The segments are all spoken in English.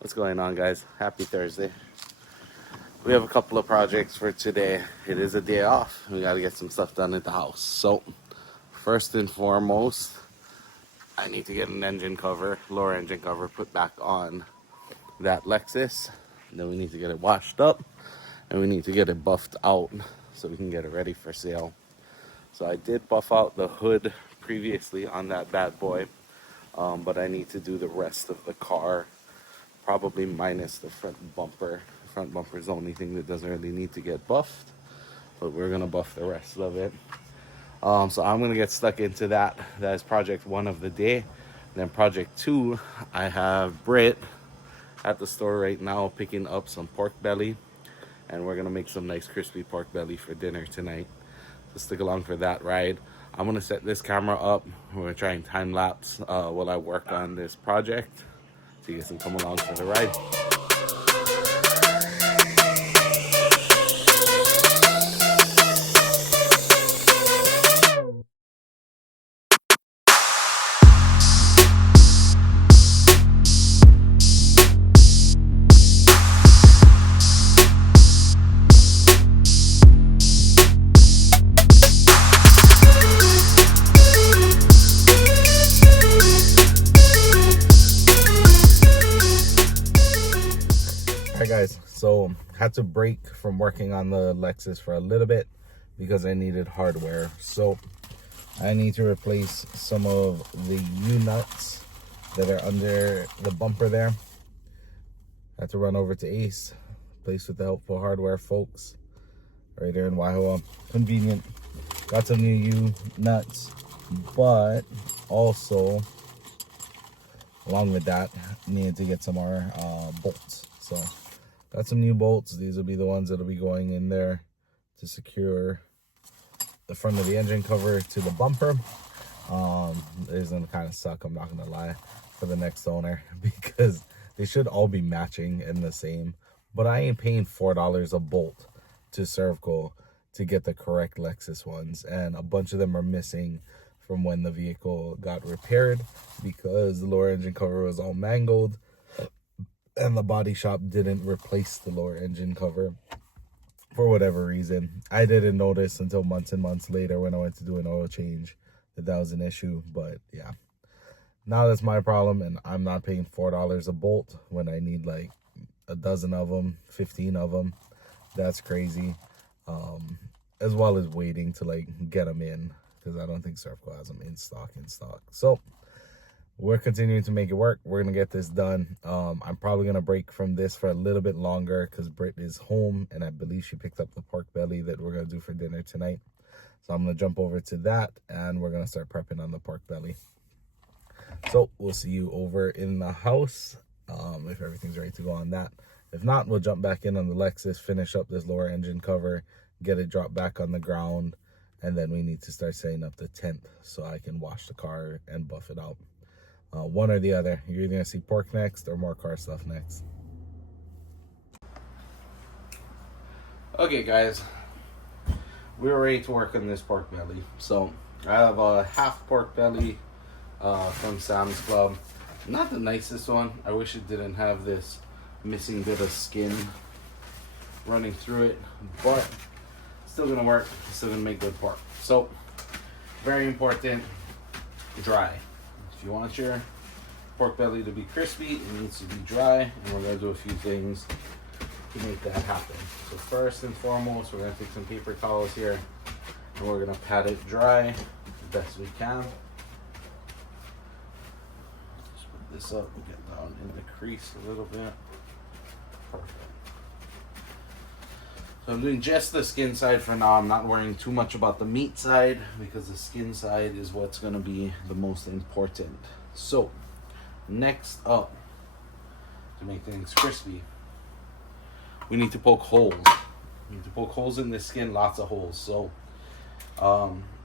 What's going on, guys? Happy Thursday. We have a couple of projects for today. It is a day off. We got to get some stuff done at the house. So first and foremost, I need to get an engine cover, lower engine cover, put back on that Lexus. Then we need to get it washed up and we need to get it buffed out so we can get it ready for sale. So I did buff out the hood previously on that bad boy, but I need to do the rest of the car, probably minus the front bumper. The front bumper is the only thing that doesn't really need to get buffed, but we're gonna buff the rest of it. So I'm gonna get stuck into that. That is project 1 of the day. Then project 2, I have Britt at the store right now picking up some pork belly, and we're gonna make some nice crispy pork belly for dinner tonight. So stick along for that ride. I'm gonna set this camera up. We're gonna try and time lapse while I work on this project, so you guys can come along for the ride. Alright guys, so had to break from working on the Lexus for a little bit because I needed hardware. So I need to replace some of the U-nuts that are under the bumper there. Had to run over to Ace, place with the helpful hardware folks right here in Waihoa. Convenient. Got some new U-nuts, but also along with that, needed to get some more bolts. So got some new bolts. These will be the ones that'll be going in there to secure the front of the engine cover to the bumper. It's gonna kind of suck, I'm not gonna lie, for the next owner, because they should all be matching and the same. But I ain't paying $4 a bolt to Servco to get the correct Lexus ones, and a bunch of them are missing from when the vehicle got repaired because the lower engine cover was all mangled and the body shop didn't replace the lower engine cover for whatever reason. I didn't notice until months and months later when I went to do an oil change that was an issue. But yeah, now that's my problem, and I'm not paying $4 a bolt when I need like a dozen of them, 15 of them. That's crazy. As well as waiting to like get them in, because I don't think Servco has them in stock. So we're continuing to make it work. We're gonna get this done. I'm probably gonna break from this for a little bit longer because Britt is home, and I believe she picked up the pork belly that we're gonna do for dinner tonight. So I'm gonna jump over to that, and we're gonna start prepping on the pork belly. So we'll see you over in the house if everything's ready to go on that. If not, we'll jump back in on the Lexus, finish up this lower engine cover, get it dropped back on the ground, and then we need to start setting up the tent so I can wash the car and buff it out. One or the other. You're either gonna see pork next or more car stuff next. Okay guys, we're ready to work on this pork belly. So I have a half pork belly from Sam's Club. Not the nicest one. I wish it didn't have this missing bit of skin running through it, but still gonna work. Still gonna make good pork. So very important, dry. If you want your pork belly to be crispy, it needs to be dry, and we're going to do a few things to make that happen. So first and foremost, we're going to take some paper towels here, and we're going to pat it dry the best we can. Just put this up and get down in the crease a little bit. Perfect. So I'm doing just the skin side for now. I'm not worrying too much about the meat side because the skin side is what's going to be the most important. So next up, to make things crispy, we need to poke holes. We need to poke holes in the skin, lots of holes. So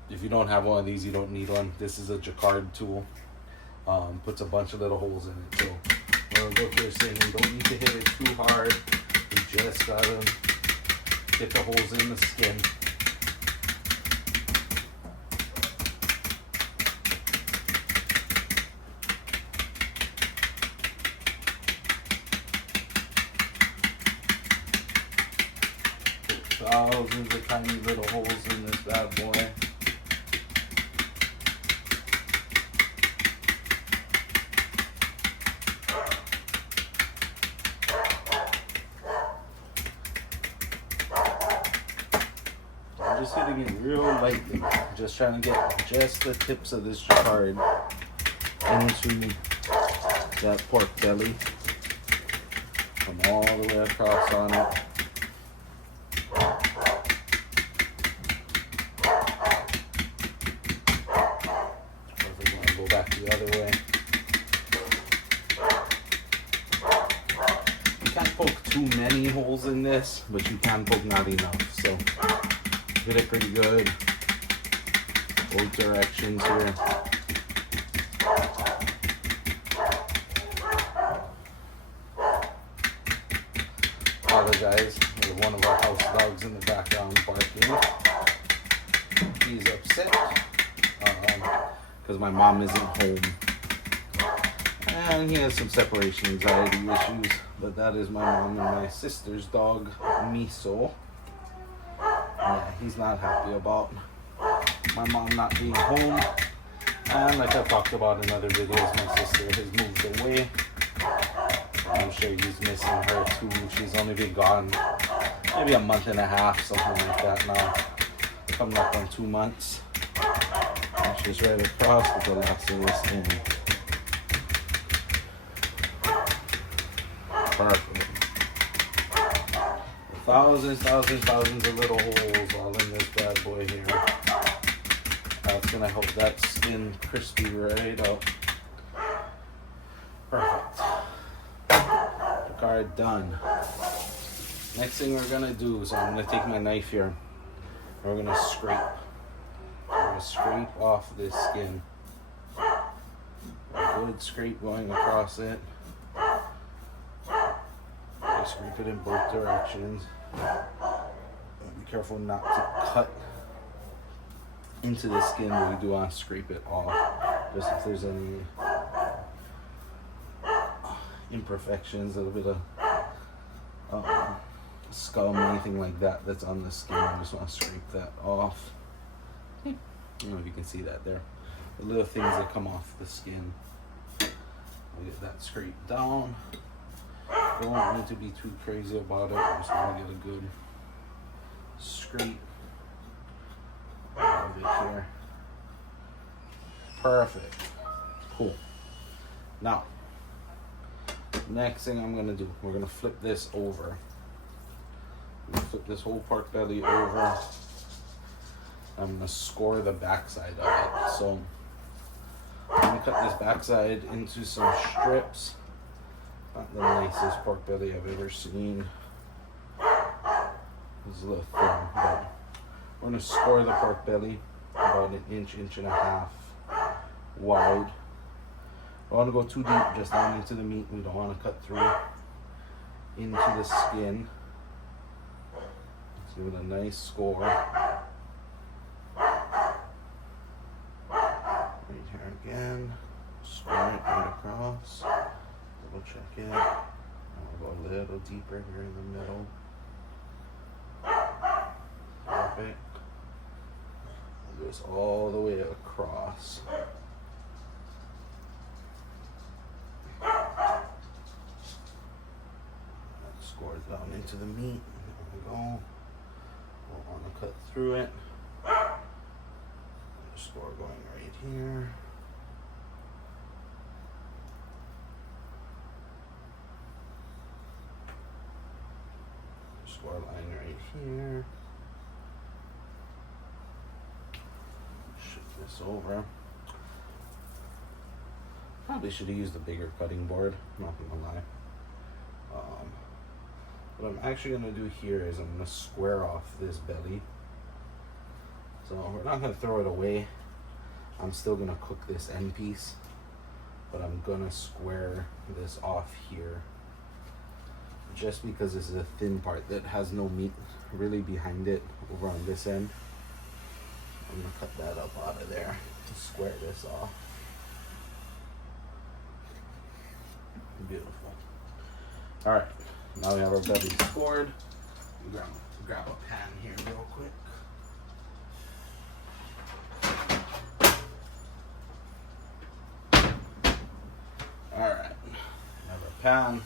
if you don't have one of these, you don't need one. This is a jacquard tool. Puts a bunch of little holes in it. So we'll go through this thing. We don't need to hit it too hard. We just gotta get the holes in the skin. thousands of tiny little holes in this bad boy. I'm just hitting it real lightly, just trying to get just the tips of this card into that pork belly. Come all the way across on it. We're going to go back the other way. You can't poke too many holes in this, but you can poke not enough. So get it pretty good. Both directions here. Apologize, there's one of our house dogs in the background barking. He's upset because my mom isn't home, and he has some separation anxiety issues. But that is my mom and my sister's dog, Miso. Yeah, he's not happy about my mom not being home. And like I've talked about in other videos, my sister has moved away. I'm sure he's missing her too. She's only been gone maybe a month and a half, something like that now. Coming up on 2 months. And she's right across with the last of this in. Perfect. Thousands of little holes all in this bad boy here. That's gonna help that skin crispy right up. Perfect. Card done. Next thing we're gonna do is I'm gonna take my knife here. We're gonna scrape. We're gonna scrape off this skin. A good scrape going across it. Scrape it in both directions. Be careful not to cut into the skin, but you do want to scrape it off. Just if there's any imperfections, a little bit of scum, anything like that that's on the skin. I just want to scrape that off. I don't know if you can see that there. The little things that come off the skin. I'll get that scraped down. Don't need to be too crazy about it. I just want to get a good scrape of it here. Perfect. Cool. Now, next thing I'm going to do, we're going to flip this over. I'm going to flip this whole pork belly over. I'm going to score the backside of it. So, I'm going to cut this backside into some strips. Not the nicest pork belly I've ever seen. It's a little thin, but we're going to score the pork belly about an inch and a half wide. Don't want to go too deep, just down into the meat. We don't want to cut through into the skin. Let's give it a nice score. Right here again. Score it right across. Double check it. I'll go a little deeper here in the middle. Perfect. It goes all the way across. Score it down into the meat. There we go. Don't want to cut through it. Score going right here. Score line right here. Shift this over. Probably should have used a bigger cutting board, not gonna lie. What I'm actually gonna do here is I'm gonna square off this belly. So we're not gonna throw it away. I'm still gonna cook this end piece, but I'm gonna square this off here. Just because this is a thin part that has no meat really behind it over on this end. I'm gonna cut that up out of there to square this off. Beautiful. All right, now we have our belly scored. Grab grab a pan here real quick. Alright, have our pan,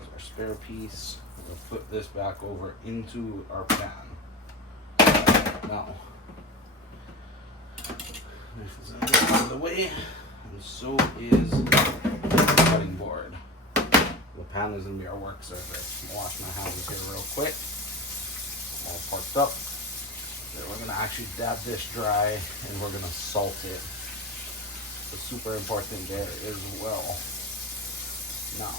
our spare piece. We'll flip this back over into our pan. Now, this is out of the way, and so is the cutting board. The pan is going to be our work surface. I'll wash my hands here real quick. I'm all parked up. Then we're going to actually dab this dry, and we're going to salt it. It's super important there as well. Now,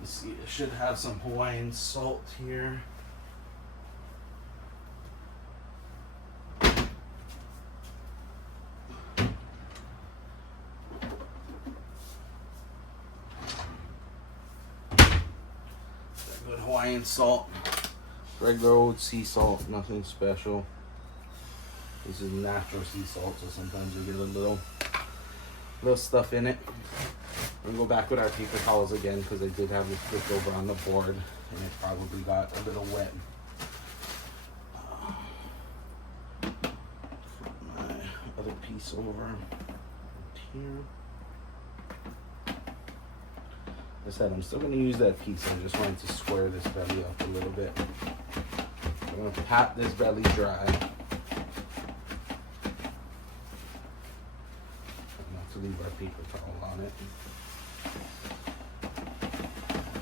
you see, it should have some Hawaiian salt here. Good Hawaiian salt, regular old sea salt, nothing special. This is natural sea salt, so sometimes you get a little stuff in it. We'll go back with our paper towels again because I did have this flipped over on the board and it probably got a little wet. Flip my other piece over here. Like I said, I'm still going to use that piece. I just wanted to square this belly up a little bit. I'm going to pat this belly dry. Not to leave our paper towel on it.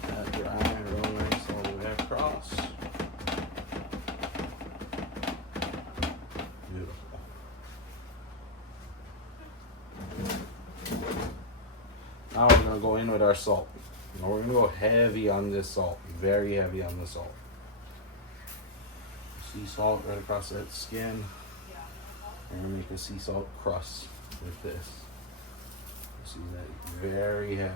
Pat that dry, real nice all the way across. Beautiful. Now we're going to go in with our salt. Now we're going to go heavy on this salt, very heavy on the salt. Sea salt right across that skin. We're going to make a sea salt crust with this. See that? Very heavy.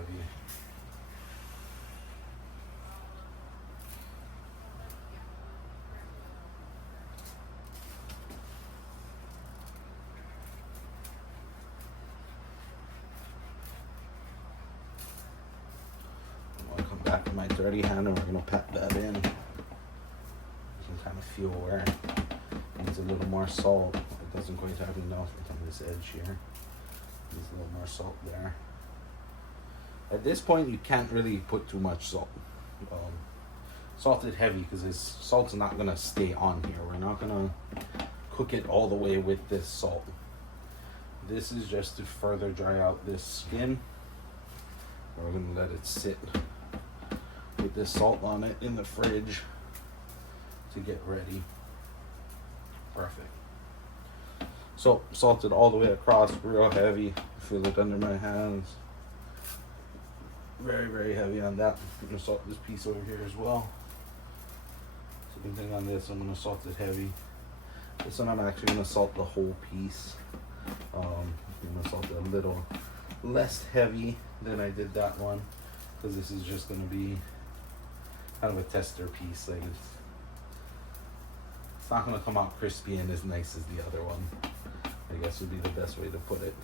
Back to my dirty hand and we're going to pat that in. You can kind of feel where it needs a little more salt. It doesn't quite have enough on this edge here. Needs a little more salt there. At this point you can't really put too much salt. Salt it heavy because this salt's not going to stay on here. We're not going to cook it all the way with this salt. This is just to further dry out this skin. We're going to let it sit with this salt on it in the fridge to get ready. Perfect. So salted all the way across, real heavy. Feel it under my hands. Very, very heavy on that. I'm gonna salt this piece over here as well. Same thing on this. I'm gonna salt it heavy. This one I'm actually gonna salt the whole piece. I'm gonna salt it a little less heavy than I did that one because this is just gonna be kind of a tester piece. Like it's not going to come out crispy and as nice as the other one, I guess would be the best way to put it.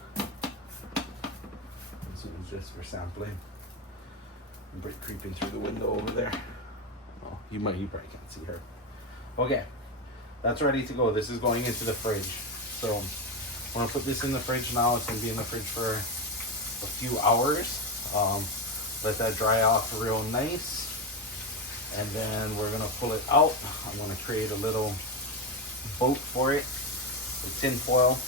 This one's just for sampling. Brick creeping through the window over there. Oh, you probably can't see her. Okay, that's ready to go. This is going into the fridge. So I'm going to put this in the fridge now. It's going to be in the fridge for a few hours. Let that dry off real nice. And then we're going to pull it out. I'm going to create a little boat for it with tin foil.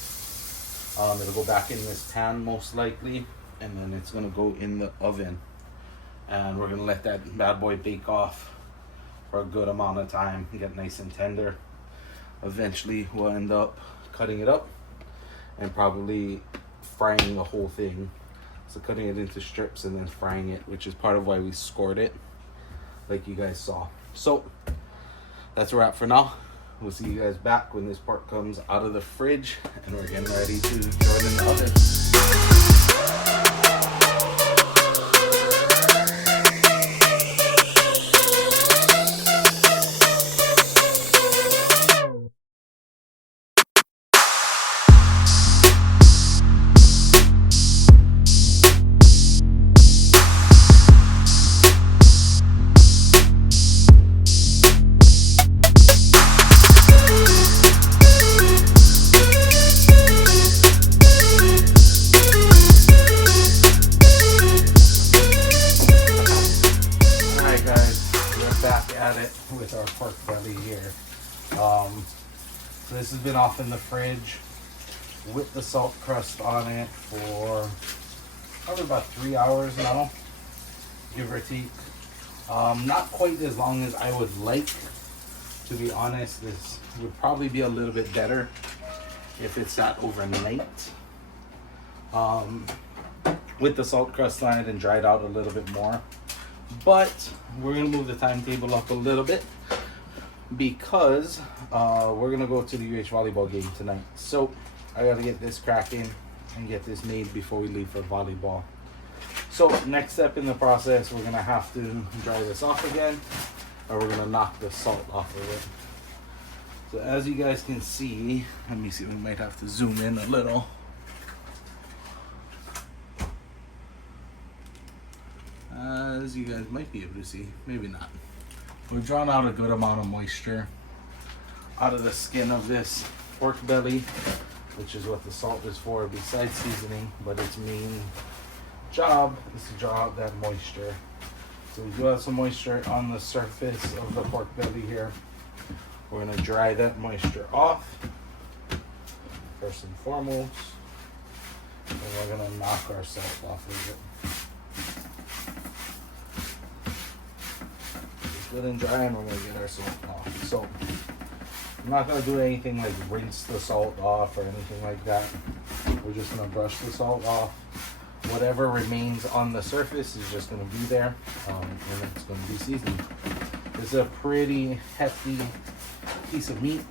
It'll go back in this pan most likely. And then it's going to go in the oven. And we're going to let that bad boy bake off for a good amount of time. Get nice and tender. Eventually we'll end up cutting it up and probably frying the whole thing. So cutting it into strips and then frying it, which is part of why we scored it, like you guys saw. So that's a wrap for now. We'll see you guys back when this part comes out of the fridge and we're getting ready to throw it in the oven. with our pork belly here. So this has been off in the fridge with the salt crust on it for probably about 3 hours now, give or take. Not quite as long as I would like, to be honest. This would probably be a little bit better if it's sat overnight with the salt crust on it and dried out a little bit more. But we're gonna move the timetable up a little bit because we're gonna go to the UH volleyball game tonight. So I gotta get this cracking and get this made before we leave for volleyball. So next step in the process, we're gonna have to dry this off again, or we're gonna knock the salt off of it. So as you guys can see, let me see, we might have to zoom in a little. As you guys might be able to see, maybe not. We've drawn out a good amount of moisture out of the skin of this pork belly, which is what the salt is for besides seasoning, but its main job is to draw out that moisture. So we do have some moisture on the surface of the pork belly here. We're gonna dry that moisture off first and foremost, and we're gonna knock our salt off of it. It's good and dry, and we're gonna get our salt off. So I'm not gonna do anything like rinse the salt off or anything like that. We're just gonna brush the salt off. Whatever remains on the surface is just gonna be there, and it's gonna be seasoned. It's a pretty hefty piece of meat,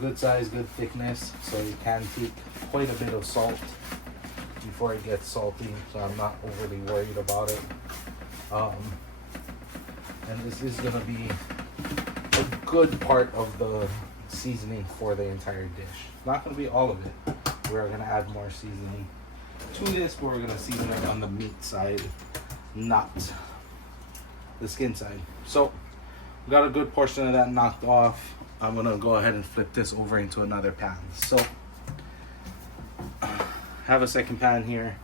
good size, good thickness, so it can take quite a bit of salt before it gets salty, so I'm not overly worried about it. And this is gonna be a good part of the seasoning for the entire dish. Not gonna be all of it. We're gonna add more seasoning to this, but we're gonna season it on the meat side, not the skin side. So we got a good portion of that knocked off. I'm gonna go ahead and flip this over into another pan. So have a second pan here.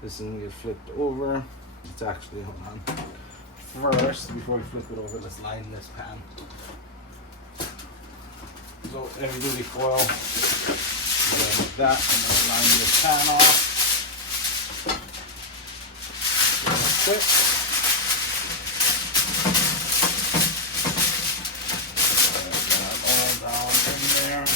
This is gonna get flipped over. It's actually, hold on. First, before we flip it over, let's line this pan. So heavy duty foil. Like that, and then line this pan off. Quick. All down in there.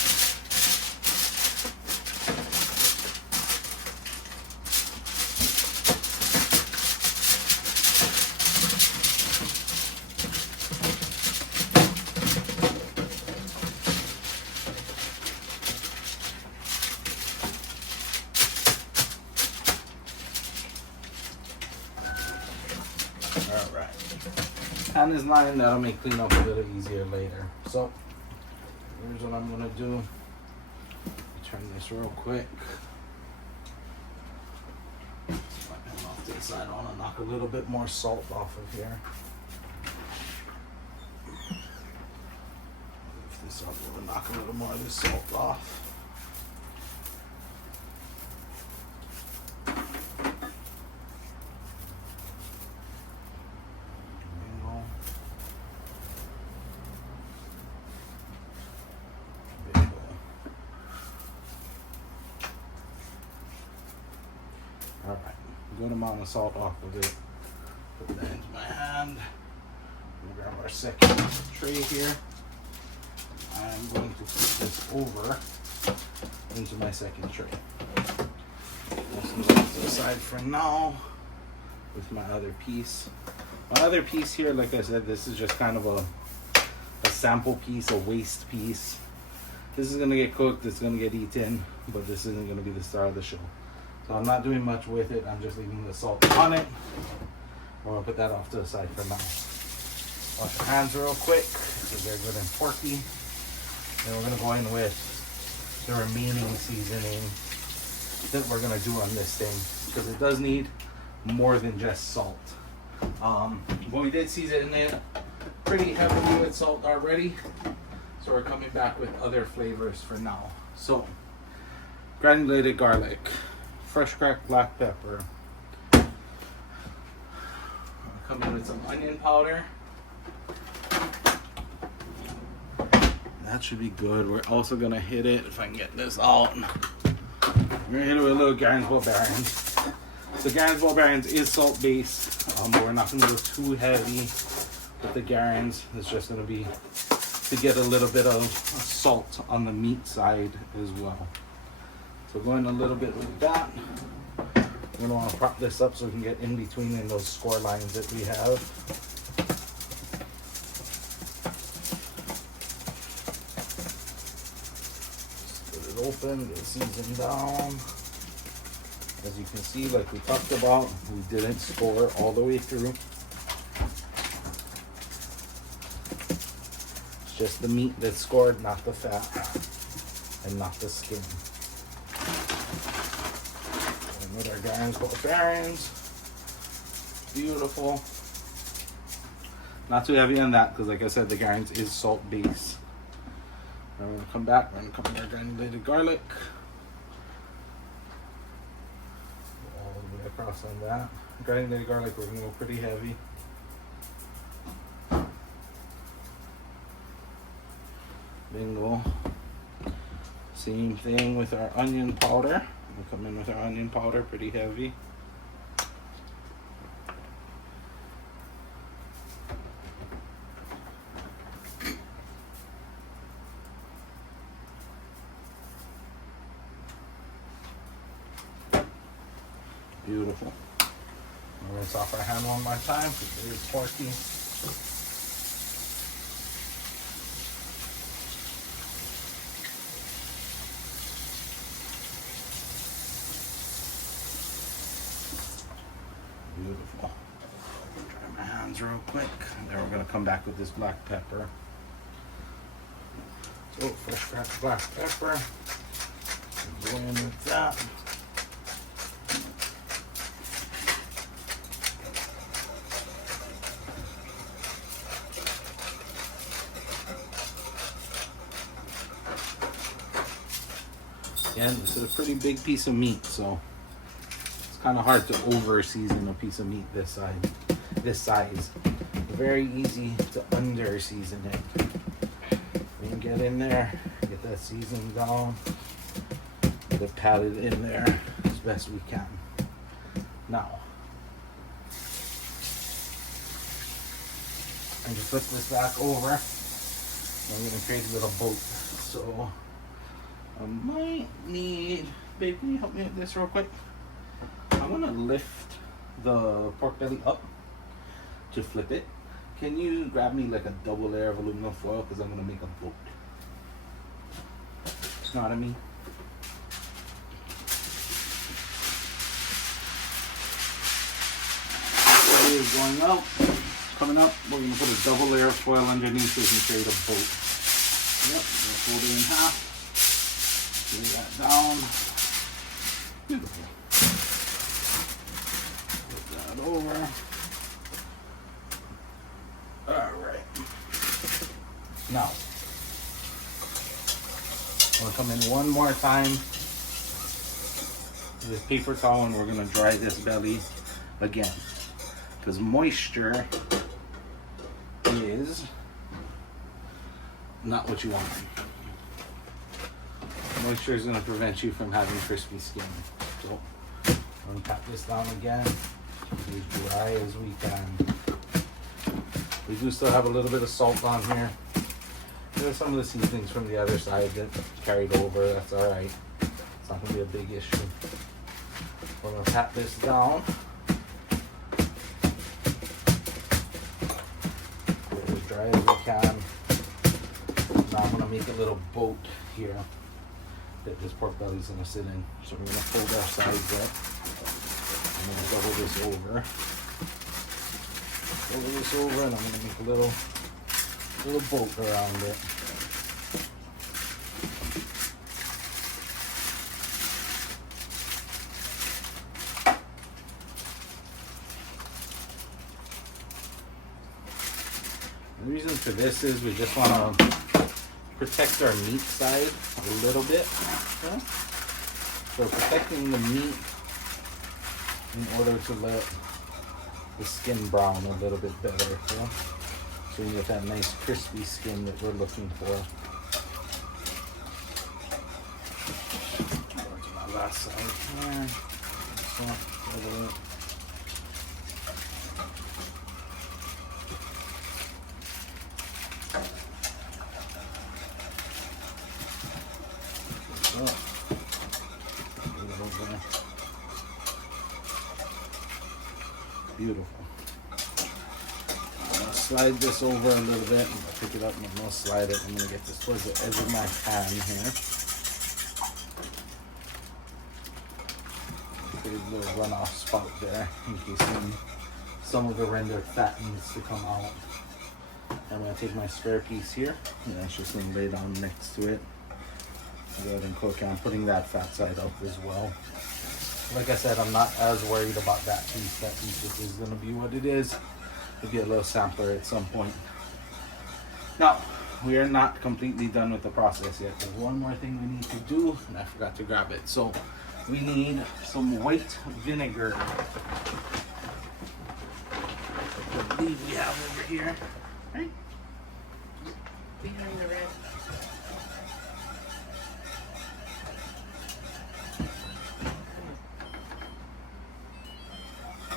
Alright. Pan is lined, that'll make cleanup a little easier later. So, here's what I'm gonna do. Turn this real quick. Off to the side, I wanna knock a little bit more salt off of here. Lift this up, we're gonna knock a little more of this salt off. Alright, good amount of salt off of it. Put that into my hand. We'll grab our second tray here. I'm going to put this over into my second tray. This is off to the side for now with my other piece. My other piece here, like I said, this is just kind of a sample piece, a waste piece. This is going to get cooked, it's going to get eaten, but this isn't going to be the star of the show. So I'm not doing much with it. I'm just leaving the salt on it. We're gonna put that off to the side for now. Wash your hands real quick because they're good and porky. Then we're gonna go in with the remaining seasoning that we're gonna do on this thing because it does need more than just salt. But we did season it pretty heavily with salt already, so we're coming back with other flavors for now. So granulated garlic, fresh cracked black pepper. I'll come in with some onion powder. that should be good. We're also gonna hit it, if I can get this out. We're gonna hit it with a little garage ball bearings. The garage ball bearings is salt based, but we're not gonna go too heavy with the garage. It's just gonna be to get a little bit of salt on the meat side as well. So going a little bit like that. We're gonna want to prop this up so we can get in between in those score lines that we have. Split it open, get it seasoned down. As you can see, like we talked about, we didn't score all the way through. It's just the meat that's scored, not the fat and not the skin. And with our garage ball bearings, beautiful. Not too heavy on that because, like I said, the garage is salt based. Now we're gonna come back. We're gonna come with our granulated garlic. All the way across on that. Granulated garlic, we're gonna go pretty heavy. Bingo. Same thing with our onion powder. We'll come in with our onion powder pretty heavy. Beautiful. We're going to rinse off our hand one more time because it is porky. Beautiful. Dry my hands real quick. Then we're going to come back with this black pepper. So fresh cracked black pepper. Go in with that. Again, this is a pretty big piece of meat, so it's kind of hard to over season a piece of meat this size. Very easy to under season it. We can get in there, get that seasoning down, get it patted in there as best we can. Now, I just flip this back over. I'm gonna create a little boat. So I might need, babe, can you help me with this real quick? I'm gonna lift the pork belly up to flip it. Can you grab me like a double layer of aluminum foil because I'm gonna make a boat? You know what I mean? It is going out. Coming up, we're gonna put a double layer of foil underneath so we can create a boat. Yep, we'll fold it in half. Lay that down. Beautiful. Flip that over. Alright. Now, we'll come in one more time with this paper towel and we're going to dry this belly again. Because moisture is not what you want. Moisture is going to prevent you from having crispy skin. So, I'm going to pat this down again as dry as we can. We do still have a little bit of salt on here. There's some of the seasonings from the other side that carried over. That's alright. It's not going to be a big issue. We're going to pat this down. Get it as dry as we can. Now I'm going to make a little boat here that this pork belly is going to sit in. So we're going to fold our sides up. I'm going to double this over. Fold this over and I'm going to make a little boat around it. The reason for this is we just want to protect our meat side a little bit. Okay? So protecting the meat in order to let the skin brown a little bit better. Okay? So you get that nice crispy skin that we're looking for. side here. So, beautiful. I'm gonna slide this over a little bit. I'm gonna pick it up and I'm gonna slide it. I'm gonna get this towards the edge of my hand here. Put a little runoff spot there in case some of the rendered fat needs to come out. I'm gonna take my spare piece here and that's just gonna lay down next to it. Go ahead and cook. I'm putting that fat side up as well. Like I said, I'm not as worried about that piece. That piece is going to be what it is. We'll get a little sampler at some point. Now, we are not completely done with the process yet. There's one more thing we need to do, and I forgot to grab it. So, we need some white vinegar. I believe we have over here. Right? Behind the red.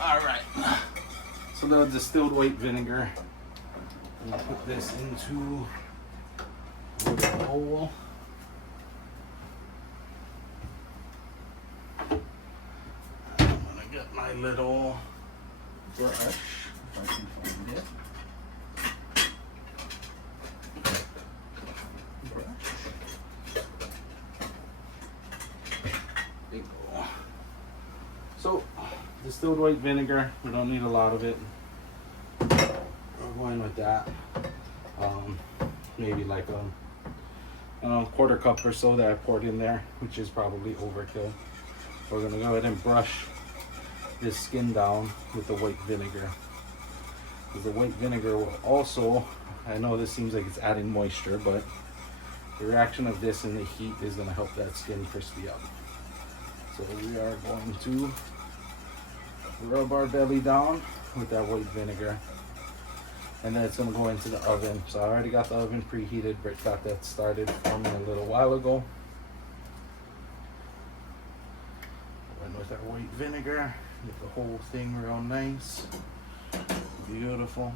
Alright, so the distilled white vinegar, I'm going to put this into a little bowl. I'm going to get my little brush, if I can find it. There you go. So, distilled white vinegar, we don't need a lot of it. We're going with that. Maybe like a quarter cup or so that I poured in there, which is probably overkill. We're gonna go ahead and brush this skin down with the white vinegar. Because the white vinegar will also, I know this seems like it's adding moisture, but the reaction of this and the heat is gonna help that skin crispy up. So we are going to rub our belly down with that white vinegar, and then it's going to go into the oven. So I already got the oven preheated. Britt got that started for me a little while ago. Went with our white vinegar, get the whole thing real nice, beautiful,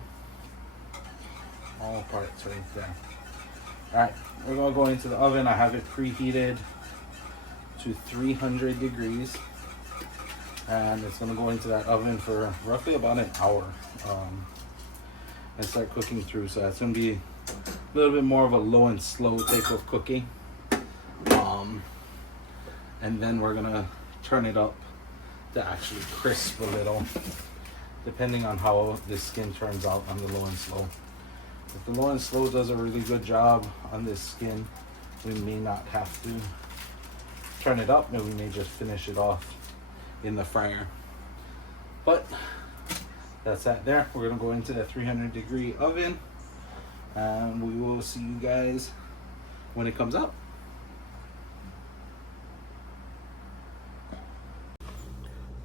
all parts right there. All right, we're going to go into the oven. I have it preheated to 300 degrees. And it's going to go into that oven for roughly about an hour and start cooking through. So it's going to be a little bit more of a low and slow type of cooking. And then we're going to turn it up to actually crisp a little, depending on how the skin turns out on the low and slow. If the low and slow does a really good job on this skin, we may not have to turn it up, and we may just finish it off in the fryer. But that's that there. We're gonna go into the 300-degree oven and we will see you guys when it comes out.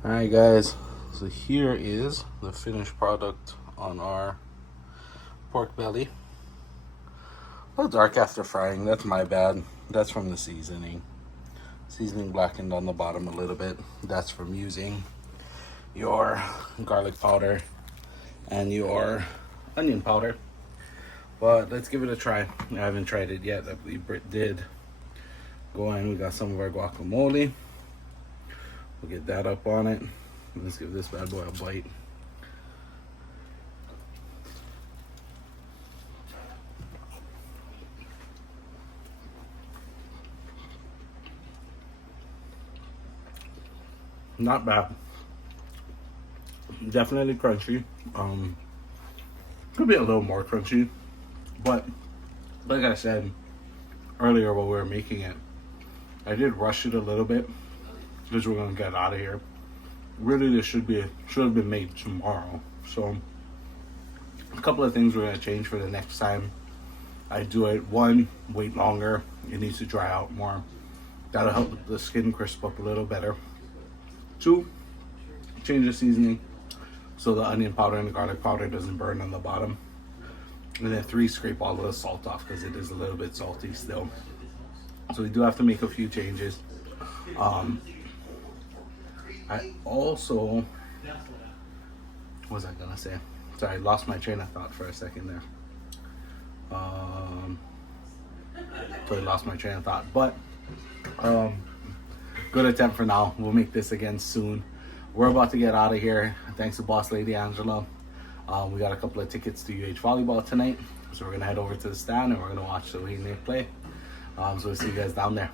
Alright guys, so here is the finished product on our pork belly. A little dark after frying, that's my bad. That's from the seasoning. Seasoning blackened on the bottom a little bit. That's from using your garlic powder and your onion powder. But let's give it a try. I haven't tried it yet. I believe Britt did. Go in, we got some of our guacamole. We'll get that up on it. Let's give this bad boy a bite. Not bad. Definitely crunchy. Could be a little more crunchy, but like I said earlier while we were making it, I did rush it a little bit because we're gonna get out of here. Really, this should have been made tomorrow. So a couple of things we're gonna change for the next time I do it. One, wait longer. It needs to dry out more. That'll help the skin crisp up a little better. Two, change the seasoning so the onion powder and the garlic powder doesn't burn on the bottom. And then three, scrape all of the salt off because it is a little bit salty still. So we do have to make a few changes. I also, what was I gonna say? Sorry, I lost my train of thought for a second there. Totally lost my train of thought. But good attempt for now. We'll make this again soon. We're about to get out of here. Thanks to Boss Lady Angela. We got a couple of tickets to UH Volleyball tonight. So we're gonna head over to the stand and we're gonna watch the Wayne play. So we'll see you guys down there.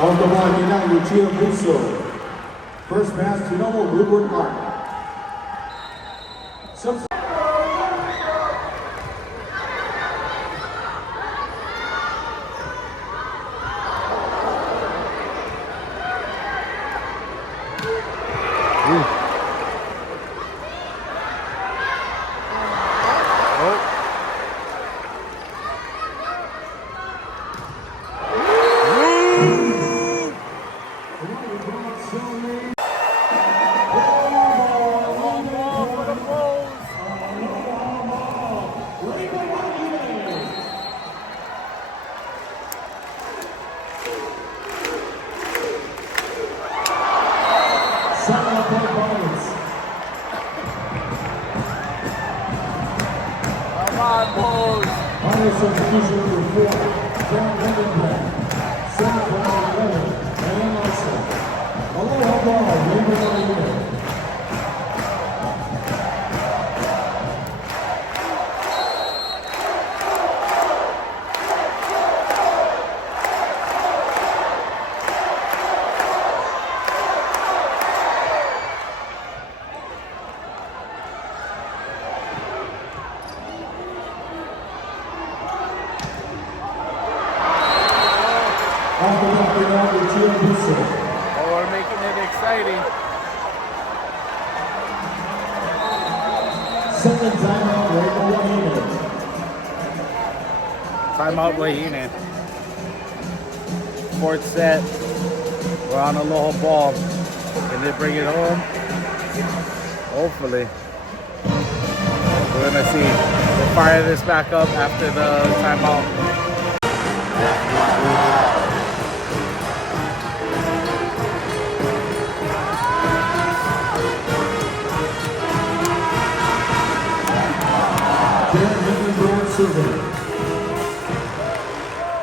On the ball, now Lucia Busso. First pass to Noble Woodward Mark. Substitution for 4, John Lindenberg, 7 for 11, and Larson. Aloha ball, Rainbow Oh, we're making it exciting. Second timeout, Rainbow Wahine. Timeout Wahine. Fourth set. We're on Aloha ball. Can they bring it home? Hopefully. We're gonna see. We'll fire this back up after the timeout.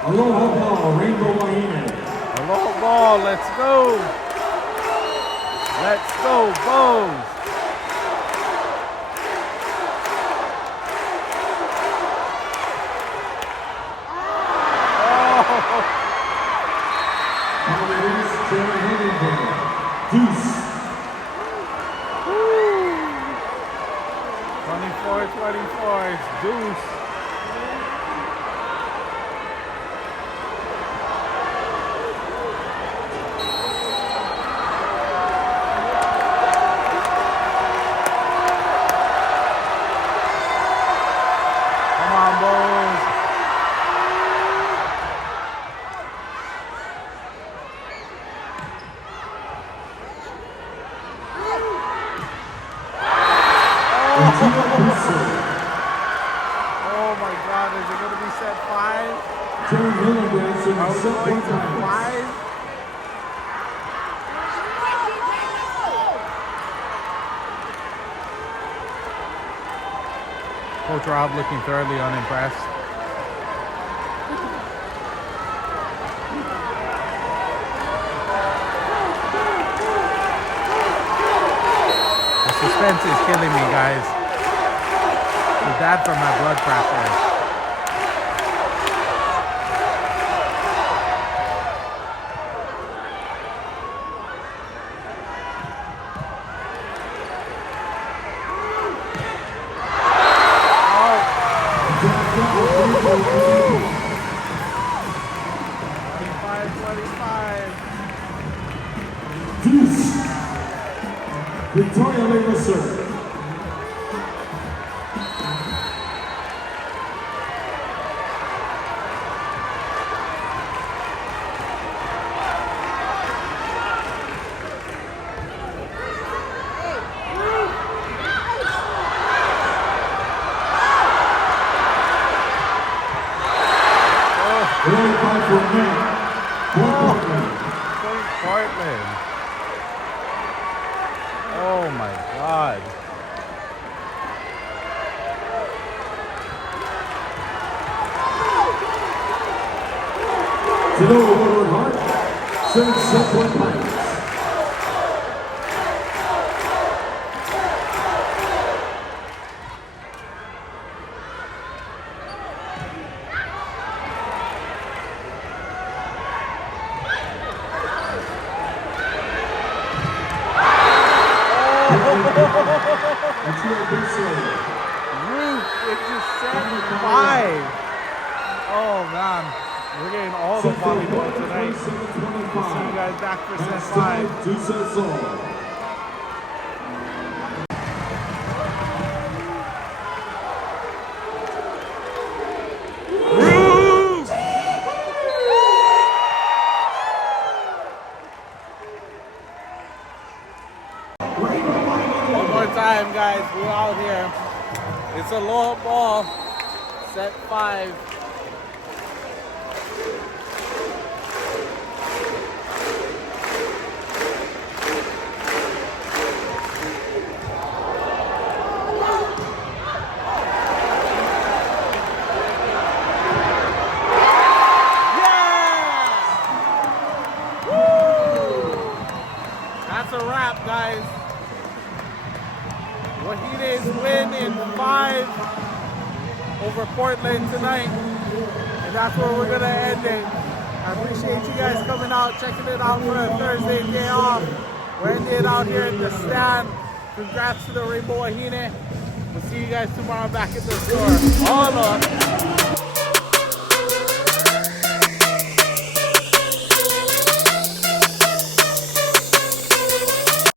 Aloha ball, Rainbow Wahine. Aloha ball, let's go. Let's go, Bows. Deuce. 24-24, it's deuce. Oh my God, is it going to be set 5? Are we going to 5? Coach Rob looking thoroughly unimpressed. The suspense is killing me, guys. It's bad for my blood pressure. Victoria Lane serve. Early point for men. Portland. Oh my God. Tino Woodward Hart, 7-point Pirates. That's your big serve. Ruth, it just said 5. Oh man, we're getting all the volleyball tonight. We'll see you guys back for set 5. 2 sets all. One more time, guys. We're out here. It's a low ball. Set 5. Yeah! Woo! That's a wrap, guys. Wahine's win in 5 over Portland tonight. And that's where we're going to end it. I appreciate you guys coming out, checking it out for a Thursday day off. We're ending it out here in the stand. Congrats to the Rainbow Wahine. We'll see you guys tomorrow back at the store. All up.